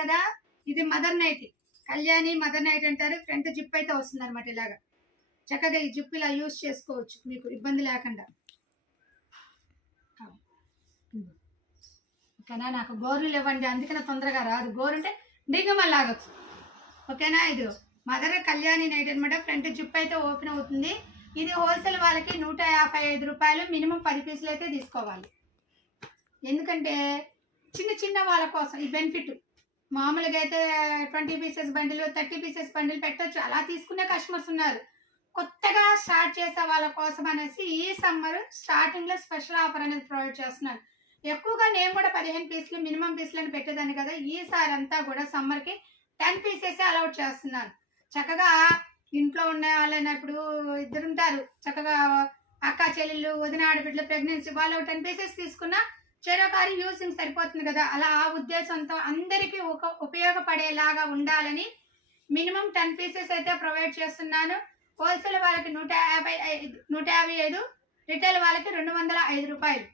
కదా, ఇది mother night, Kalyani mother night అంటారు. ఫ్రంట్ జిప్ అయితే వస్తుంది అనమాట. ఇలాగా చక్కగా ఈ జిప్ ఇలా యూజ్ చేసుకోవచ్చు మీకు ఇబ్బంది లేకుండా. ఓకేనా, నాకు గోర్లు ఇవ్వండి అందుకనే తొందరగా రాదు. గోరు అంటే దిగమని లాగచ్చు. ఓకేనా, ఇది మదర్ కళ్యాణి నైట్ అనమాట. ఫ్రంట్ జిప్ అయితే ఓపెన్ అవుతుంది. ఇది హోల్సేల్ వాళ్ళకి 155 రూపాయలు. మినిమం 10 పీసులు అయితే తీసుకోవాలి. ఎందుకంటే చిన్న చిన్న వాళ్ళ కోసం ఈ బెనిఫిట్. మామూలుగా అయితే 20 పీసెస్ బండిల్ 30 పీసెస్ బండిల్ పెట్టచ్చు, అలా తీసుకునే కస్టమర్స్ ఉన్నారు. కొత్తగా స్టార్ట్ చేసే వాళ్ళ కోసం అనేసి ఈ సమ్మర్ స్టార్టింగ్లో స్పెషల్ ఆఫర్ అనేది ప్రొవైడ్ చేస్తున్నాను. ఎక్కువగా నేను కూడా 15 పీసులు మినిమం పీసులను పెట్టేదాన్ని కదా. ఈసారి అంతా కూడా సమ్మర్కి 10 పీసెస్ అలౌట్ చేస్తున్నాను. చక్కగా ఇంట్లో ఉన్న వాళ్ళైనా, ఇప్పుడు ఇద్దరు ఉంటారు చక్కగా అక్క చెల్లెళ్ళు, వదిన ఆడబిడ్డలు, ప్రెగ్నెన్సీ, వాళ్ళు 10 పీసెస్ తీసుకున్నా చెరోకారి యూసింగ్ సరిపోతుంది కదా. అలా ఆ ఉద్దేశంతో అందరికీ ఉపయోగపడేలాగా ఉండాలని మినిమం 10 పీసెస్ అయితే ప్రొవైడ్ చేస్తున్నాను. హోల్సేల్ వాళ్ళకి 155, రిటైల్ వాళ్ళకి 205 రూపాయలు.